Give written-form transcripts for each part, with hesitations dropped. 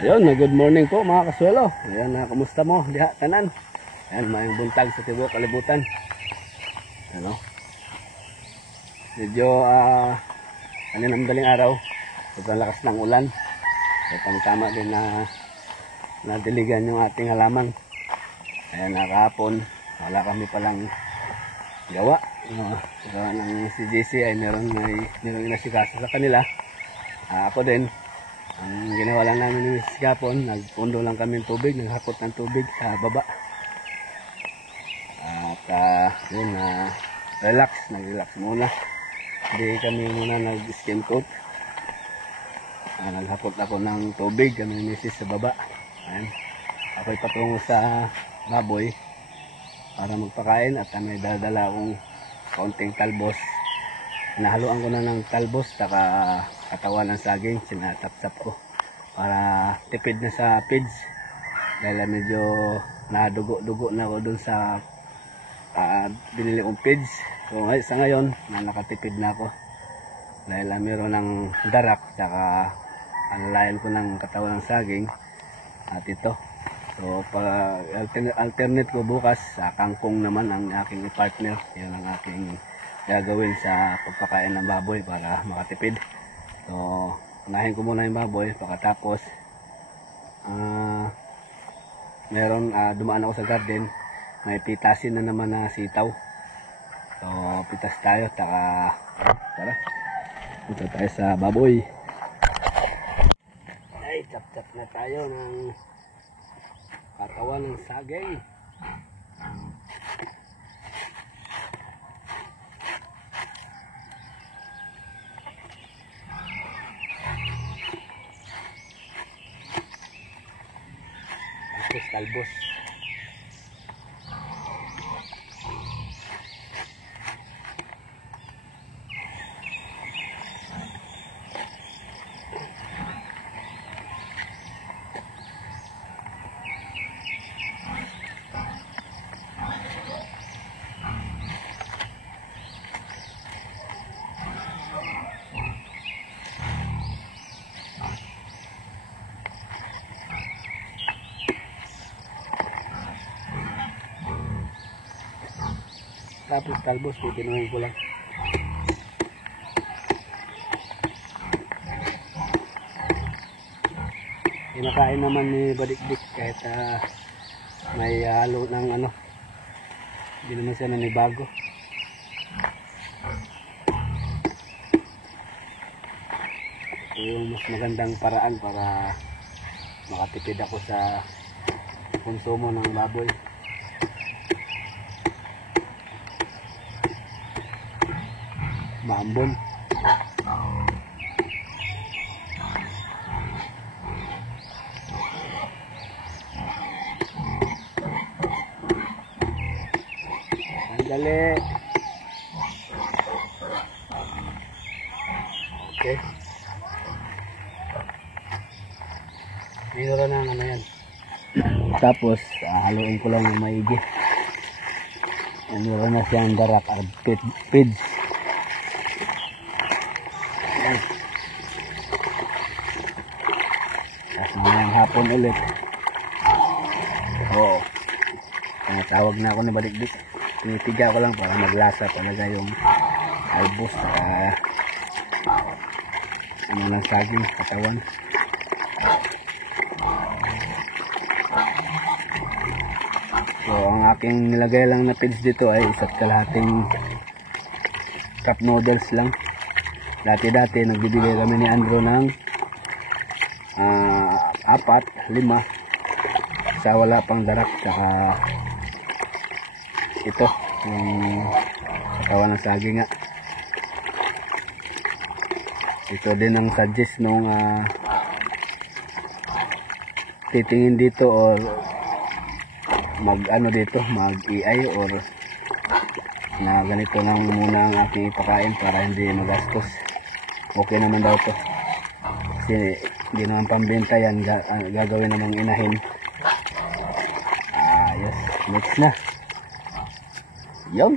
Ayun, good morning po mga kaswelo. Ayan, kumusta mo diha tanan? Ayan, mayong buntag sa tibuok kalibutan. Ano? Medyo kaninang daling araw, sobrang lakas ng ulan. At tama din na nadiligan yung ating halaman. Ayan, kahapon wala kami palang gawa. Gawa ng si JC ay meron inasikaso sa kanila. Ako din, ang ginawa lang namin ng sigapon, nagpundo lang kami ng tubig, naghakot ng tubig sa baba. At yun, nag-relax muna. Hindi kami muna nag-skin coat. Naghakot ako ng tubig, kami misis sa baba. Ayan. Ako'y patungo sa baboy para magpakain at may dadala akong kaunting talbos. Nahaluan ko na ng talbos, saka katawan ng saging, sinatap-tap ko para tipid na sa feeds dahil medyo nadugo-dugo na ako dun sa binili kong feeds. So sa ngayon nakatipid na ako dahil meron ng darak, saka analayan ko ng katawan ng saging at ito. So alternate ko bukas sa kangkong naman ang aking partner. Yan ang aking gagawin sa pagpakain ng baboy para makatipid. So unahin ko muna yung baboy, pagkatapos meron dumaan ako sa garden, may pitasin na naman na sitaw. So pitas tayo, tara punta tayo sa baboy. Ay, chap na tayo ng katawan ng saging. Talbos. Tapos talbos, pipinuhin ko lang. Kinakain naman ni Badikdik kahit may halo ng hindi naman siya nanibago. Ito yung mas magandang paraan para makatipid ako sa konsumo ng baboy. Maambon. Sandali. Okay. Minura na yan. Tapos haluin ko lang ng maigi. Minura na siyang darak at feeds. Ngayong hapon ulit. Oo. Tawag na ako ni Badikdik. Tinitiga ko lang para maglasa talaga yung albos ng saging katawan. So ang aking nilagay lang na feeds dito ay isa't kalahating cup noodles lang. Dati nagbibigay kami ni Andrew ng 4, 5 sa wala pang darak, saka ito yung katawan ng saging nga. Ito din ang suggest nung titingin dito or mag EI or na ganito lang muna ang aking ipakain para hindi magastos. Okay naman daw to kasi hindi naman pambenta yan, gagawin namang inahin. Yes, next na yun,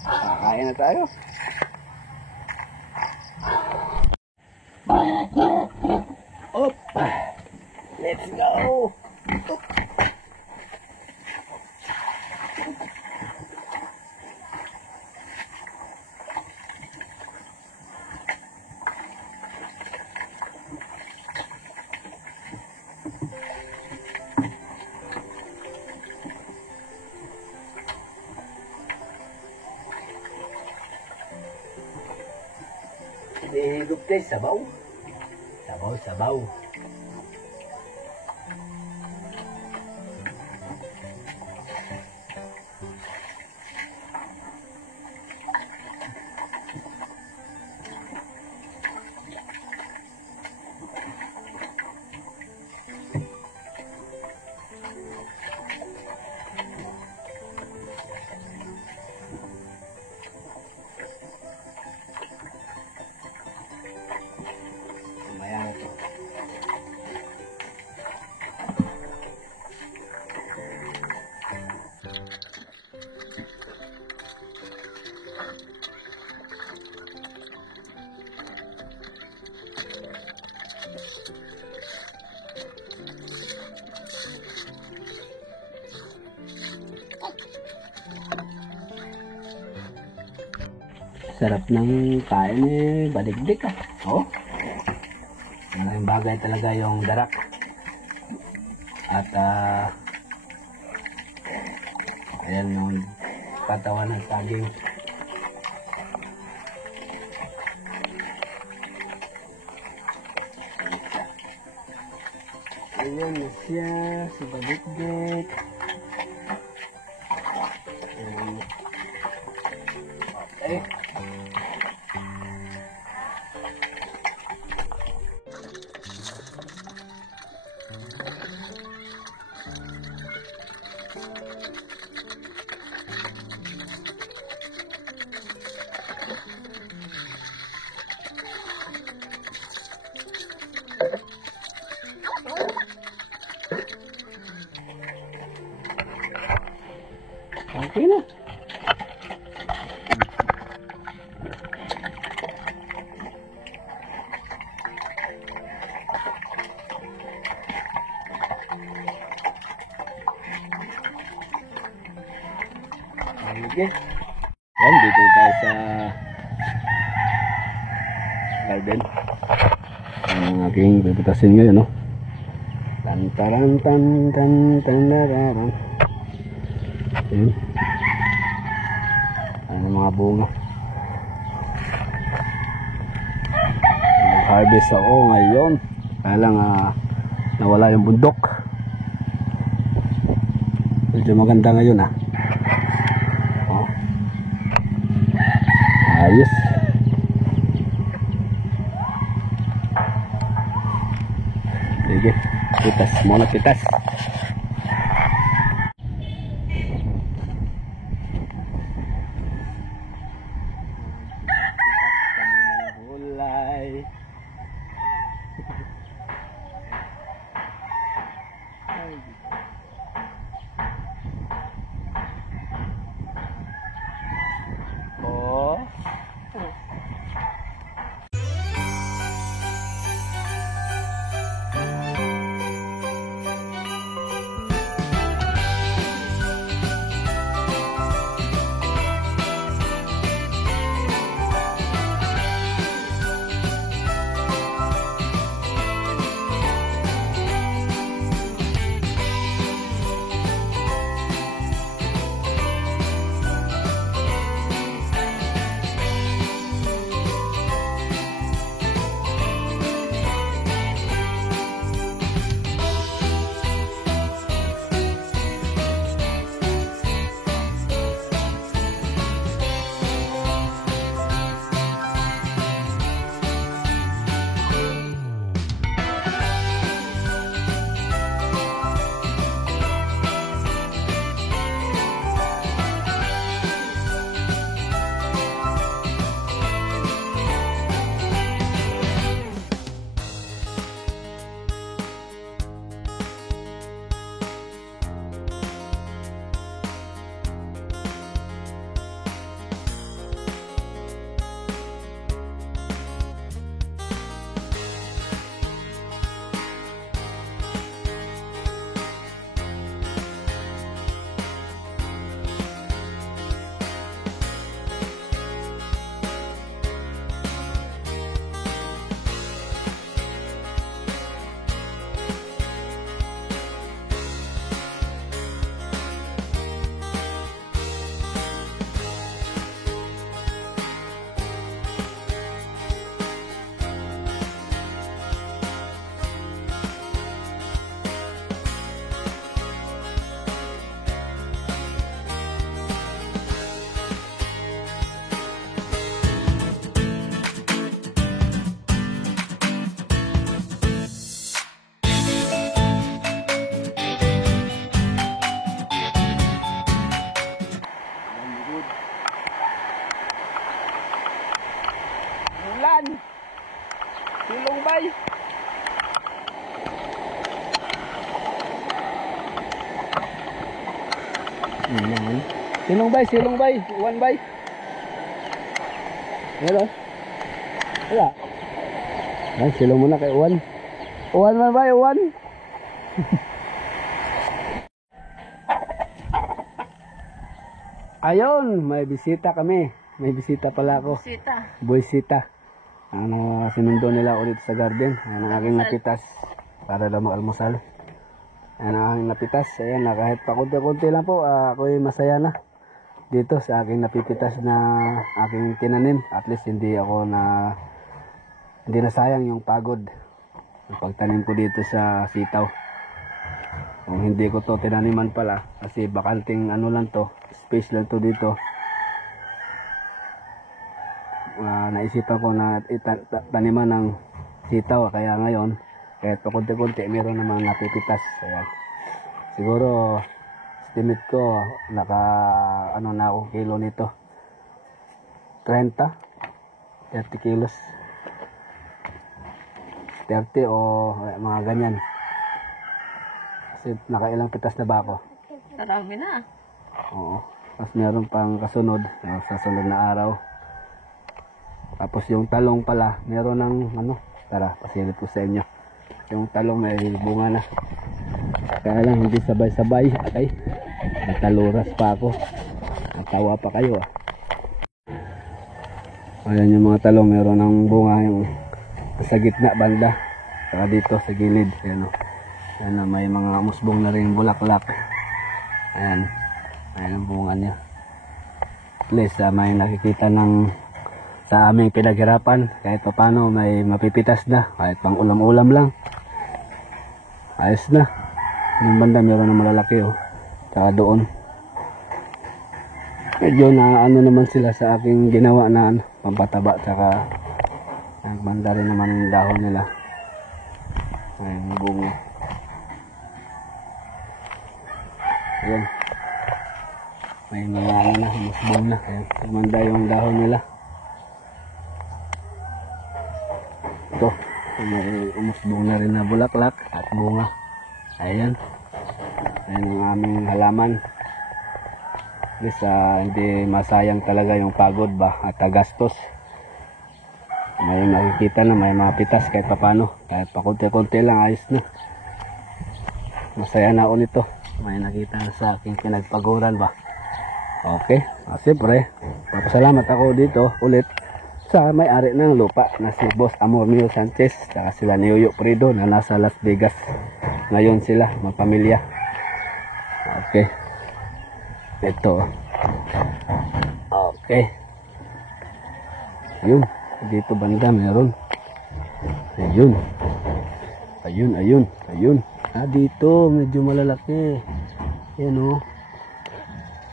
kakain na tayo. Op! Let's go! Higup guys, sabaw. Sabaw, sabaw. Sarap ng kain eh, baligdik ah. Oh. Malaking bagay talaga yung darak. At ayan yung katawan ng saging. Ayan na siya, si baligdik. Okay. Okay na. Okay. Yan, dito tayo sa garden. Ang aking pipitasin ngayon, no? Tan-taran, tan-tan-tan-tararan. Ayan. Ano mga bunga. Mag-harvest ako ngayon. Kaya lang nawala yung bundok. Medyo maganda ngayon ayos. Sige, pitas muna pitas. Gulay. Oh. bay. Silong bay, silong bay. Uwan bay. Meron? Wala. Ay, silong muna kay Uwan. Uwan man bay, Uwan. Ayun, may bisita kami. May bisita pala ako. Bisita. Buisita. Ano, sinundo nila ako dito sa garden. Ayan ang aking napitas. Para daw mag-almusal. Ayan ang aking napitas. Ayan na, kahit pa kunti-kunti lang po, ako'y masaya na. Dito sa aking napipitas na aking tinanim. At least hindi nasayang yung pagod. Yung pagtanim ko dito sa sitaw. Kung hindi ko to tinaniman pala, kasi bakanting ano lang to, space lang to dito. Naisipan ko na taniman ng sitaw, kaya ngayon kahit pa konti-konti meron namang napipitas. Ayan. Siguro estimate ko naka ano na ako kilo nito, 30 kilos, 30 o mga ganyan. Kasi nakailang pitas na ba ako? Marami na. Oo. Tapos meron pang kasunod sa sunod na araw. Tapos yung talong pala, meron ng ano, tara, pasilip ko sa inyo. Yung talong may bunga na. Kaya lang hindi sabay-sabay. Okay. Nataluras pa ako. Natawa pa kayo ah. Ayan yung mga talong, meron ng bunga yung sa gitna banda. Saka dito sa gilid. Ayan o. Ayan na, may mga musbong na rin bulaklak. Ayan. Ayan ang bunga niya. At least may nakikita ng sa aming pinaghirapan. Kahit pa paano may mapipitas na. Kahit pang ulam-ulam lang. Ayos na. Yung banda meron na malalaki oh. Tsaka doon. Medyo na ano naman sila sa aking ginawa na ano, pampataba. Tsaka nagbanda rin naman yung dahon nila. Ayan yung bunga. Ayan. May mga ano na, musbong na. Ayan, tumanda yung dahon nila. Ito, may umusbong na rin na bulaklak at bunga. Ayan. Ayan ang aming halaman. Kasi hindi masayang talaga yung pagod ba at gastos. May nakikita na, may mga pitas kahit papano. Kahit pa konti-konti lang, ayos na. Masaya na ako nito. May nakita sa aking pinagpaguran ba. Okay, siyempre papasalamat ako dito ulit sa may-ari ng lupa na si Boss Amornio Sanchez saka sila ni Yoyo Prido na nasa Las Vegas ngayon sila, magpamilya. Okay, ito okay, ayun, dito banda meron, ayun dito medyo malalaki. Yan o.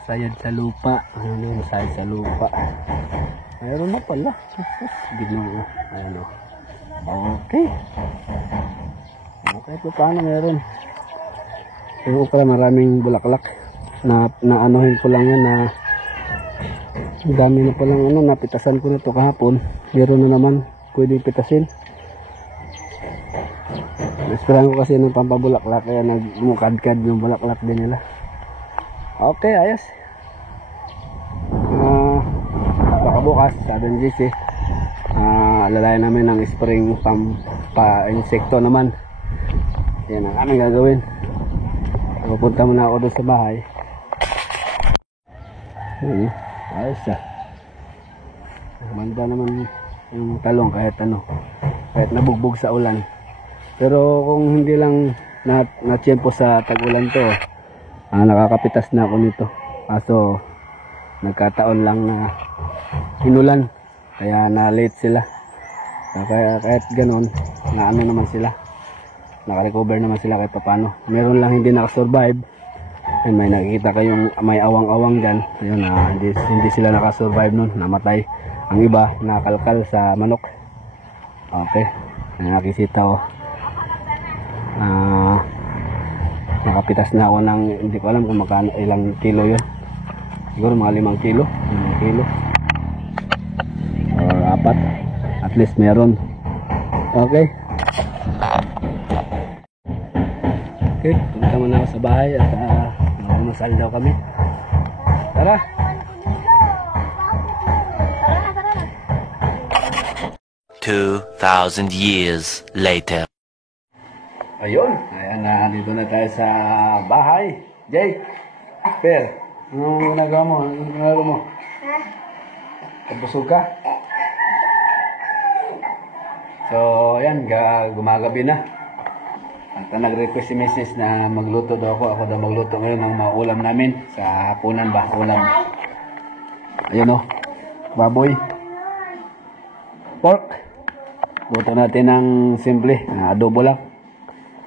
Sayad sa lupa. Ano yung sayad sa lupa? Mayroon na pala. Ginoo. Ayan o. Okay. Okay po paano meron. Yung okra maraming bulaklak. Na anuhin ko lang yan na dami na palang ano. Napitasan ko na ito kahapon. Meron na naman. Pwedeng pitasin. Esperahan ko kasi ng pampabulaklak kaya nagmukadkad yung bulaklak din nila. Okay, ayos. Baka bukas sa GC alalayan namin ng spring pa-insekto naman. Yan ang aming gagawin. Pupunta muna ako doon sa bahay. Ayos ah. Manda naman yung talong kahit ano, kahit nabugbog sa ulan. Pero kung hindi lang na-tiyempo sa tag-ulan to, nakakapitas na ako nito. Kaso nagkataon lang na hinulan, kaya na-late sila. Kaya kahit ganon, na ano naman sila, naka-recover naman sila kahit paano. Meron lang hindi nakasurvive. And may nakikita kayong may awang-awang dyan. Ayun, hindi sila nakasurvive nun, namatay. Ang iba nakalkal sa manok. Okay, nakikita ko. Nakapitas na ako ng hindi ko alam kung magkano, ilang kilo yun. Siguro mga 5 kilo 5 kilo or 4, at least meron. Okay, Okay, punta muna ako sa bahay at masal daw kami. Tara! 2,000 years later. Ayun, ayan na, dito na tayo sa bahay. Jay, Per, anong ginagawa mo? Anong ginagawa mo? Pabusog ka? So, ayan, gumagabi na. At nag-request si Mrs. na magluto daw ako. Ako daw magluto ngayon ng mga ulam namin. Sa hapunan ba? Ulam. Ayun o, baboy. Pork. Luto natin ng simple, na adobo lang.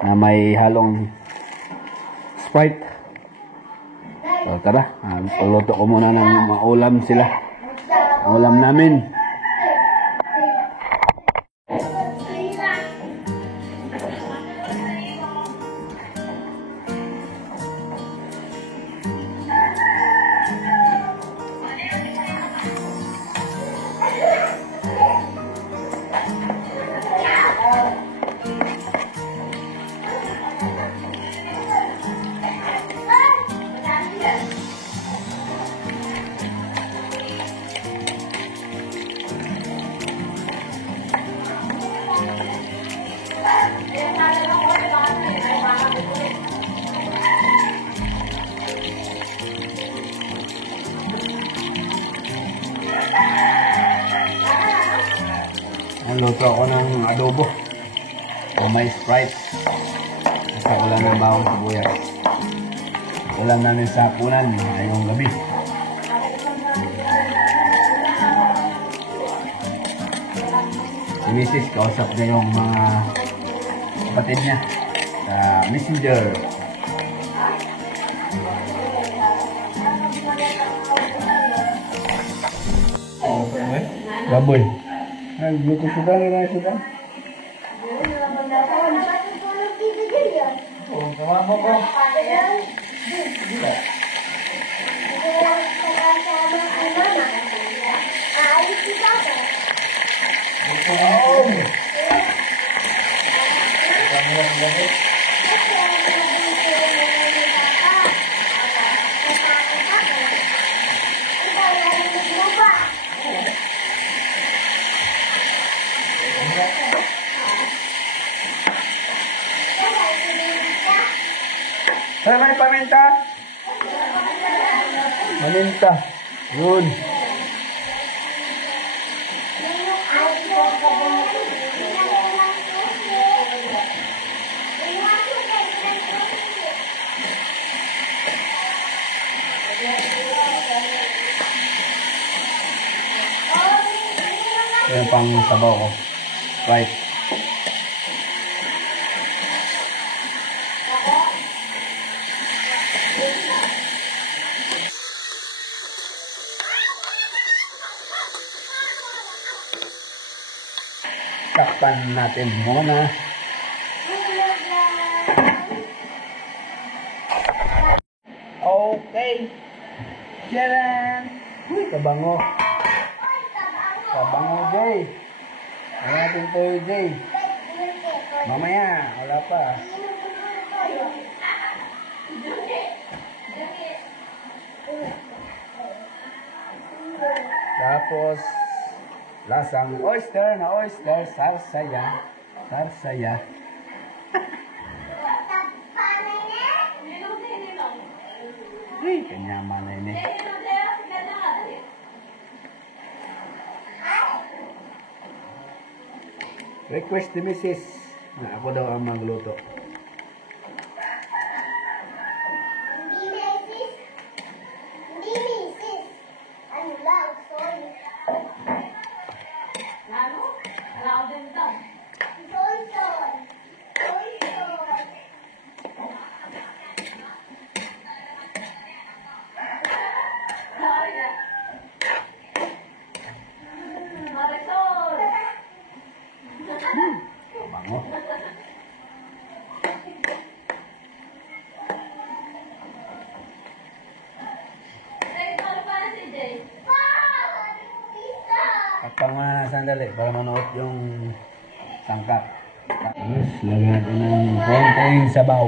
Na may halong Sprite. So tara, pagluto ko muna ng ulam sila. Ulam namin. Luto ako ng adobo o may Sprite at ulam ng bawang sibuyas. Ulam namin sa hapunan ngayong gabi. Si Mrs. kausap niya yung mga kapatid niya sa Messenger. Baboy. Ay, buto sudan, ilang sudan. Oh, gawa mo ko. Gila. Ito nga ako. Kami ang gamit. Ay, may paminta. Paminta. Yun. Ayan pang sabaw ko. Right. Takpan natin muna. Okay. Tcharan! Uy, kabango. Kabango, Jay. Ano natin ito, Jay? Mamaya, wala pa. Tapos, lasang oyster na oyster, sarsaya. Sarsaya. Uy, kanyaman na ini. Request ni Mrs. na ako daw ang magluto. Bango. Takpan mo na sandali para manood yung sangkap. Tapos, lagyan natin ng konting sabaw.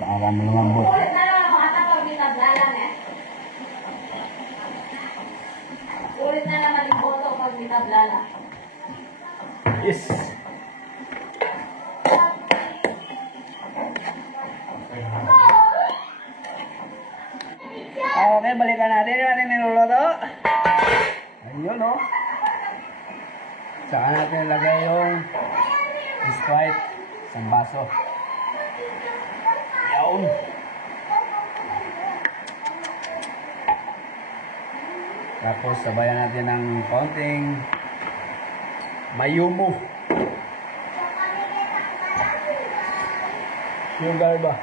para lumambot. Ulit na lang mga kapag binablalan eh. Ulit na naman yung boto pag binablala. Yes! Okay, balikan natin yung ating niluluto. Ayun, oh. Saka natin lagay yung Sprite sa baso. Ayun. Tapos sabayan natin ng konting mayumo. Sugar ba?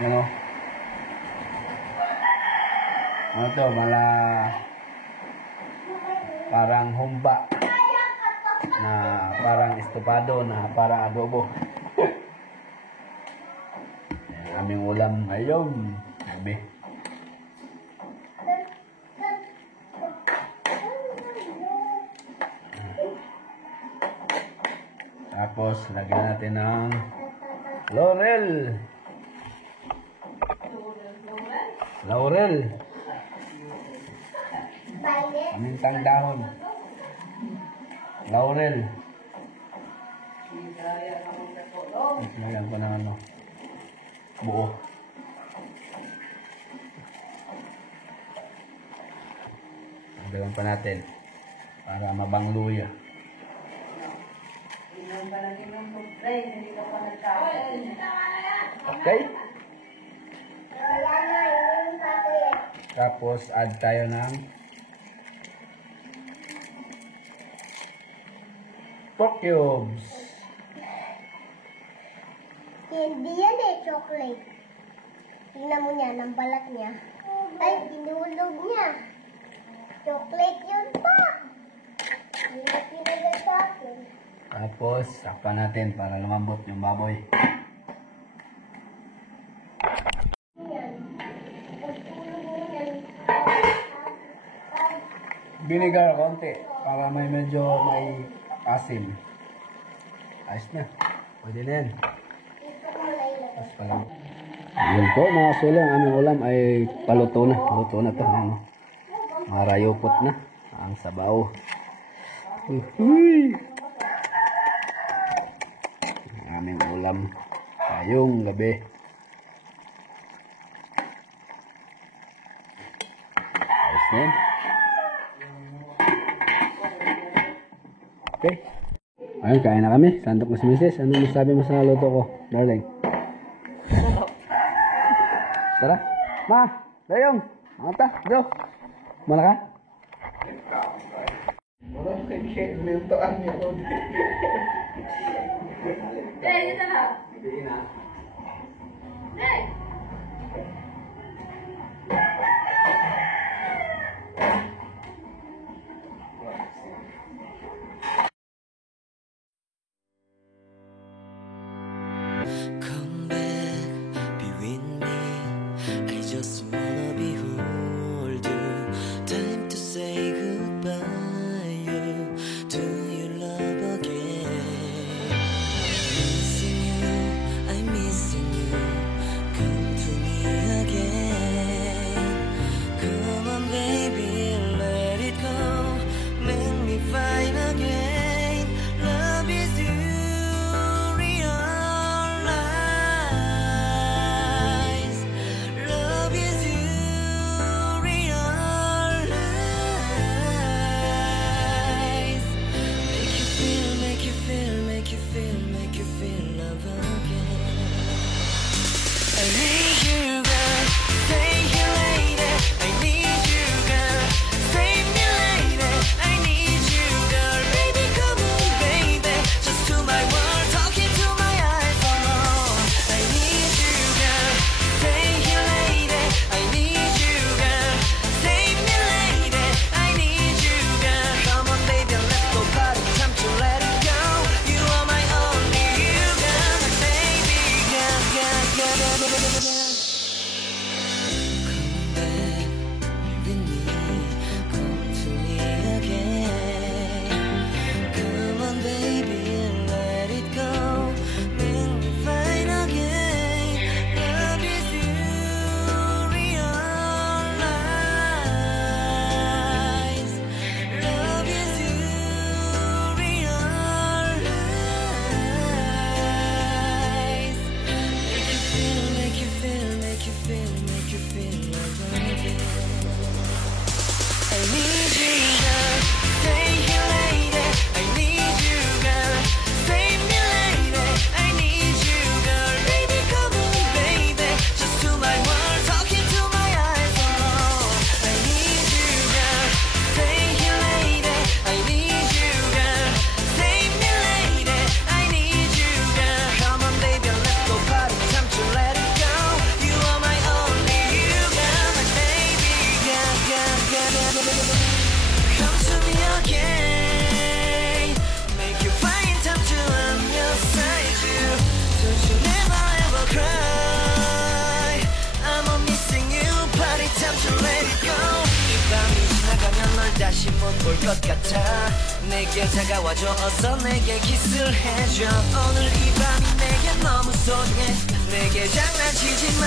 Yan o. Ano to? Parang humba. Na parang estopado, na parang adobo. Yan, aming ulam ngayon. Sabi. Tapos, lagyan natin ng laurel. Laurel. Pamintang dahon. Laurel. Lagyan ko ng ano. Buo. Lagyan pa natin. Para mabangluya. Okay? Tapos add tayo ng pork cubes. Hindi yan eh, chocolate. Tingnan mo niya, ng balat niya. Ay, dinulog niya. Chocolate yun pa. Hindi na pinagay sa akin. Tapos sakpan natin para lumambot yung baboy. Yan. Pagtulog mo yan. Vinegar konti para medyo may asim. Ayos na. Pwede na yan. Ito ko na ilagay. Tapos pala. Yun po mga sula, ang aming ulam ay paluto na. Paluto na to. Ano? Marayupot na. Ang sabaw. Uy! Ang aming ulam ngayong gabi. Ayos na yan. Okay. Ayun, kain na kami. Sandok na si Mrs. Ano masabi mo sa luto ko, darling? Tara. Ma! Dayong! Mga ta! Bro! Mana ka? Eh, dito na. Eh! Come back, be with me. I just wanna behold you. Time to say goodbye. Do you love again? Missing you, I'm missing you. Come to me again. Come on, baby, let it go. Make me fine again. Love is you. Realize love is you. 올 것 같아 내게 다가와줘 어서 내게 키스를 해줘 오늘 이 밤이 내게 너무 소중해 내게 장난치지 마